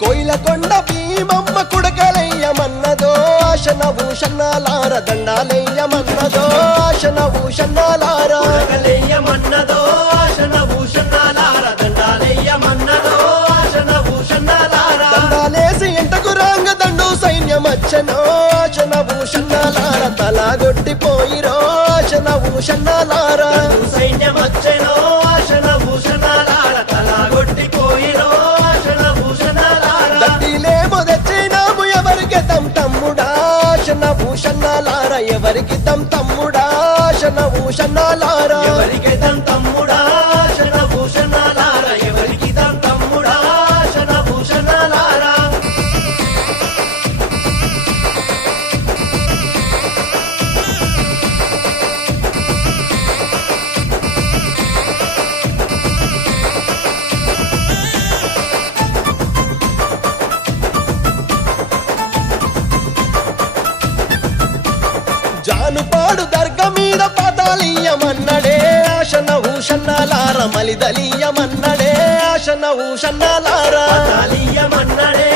కోయిలకొండ భీమమ్మ కుడకలయ్యమన్నదో ఆశన భూషణాలార దండాలయ్యమన్నదో ఆశన భూషణాలార కుడకలయ్యమన్నదో ఆశన భూషణాలార దండాలయ్యమన్నదో ఆశన భూషణాలార దండాలేసి ఎంటకు రాంగ దండు సైన్యమచ్చనో ఆశన భూషణాలార తలాగొట్టిపోయిరో ఆశన భూషణాలార సైన్యమచ్చెనో ఆశన భూషణాలార తలాగొట్టిపోయిరో ఆశన భూషణాలార దండిలేమో తెచ్చినాము ఎవరికి తమ్ముడా ఆశన భూషణాలార ఎవరికి తమ్ముడా ఆశన భూషణాలార ఎవరికి తమ్ముడా ఆశన భూషణాలార ఎవరికి తమ్ముడా ఆశన భూషణాలార జానుపాడు దర్గ మీద పాతాళీయమన్నడే ఆశన భూషణాలార మలిదలీయమన్నడే ఆశన భూషణాలార తాళీయమన్నడే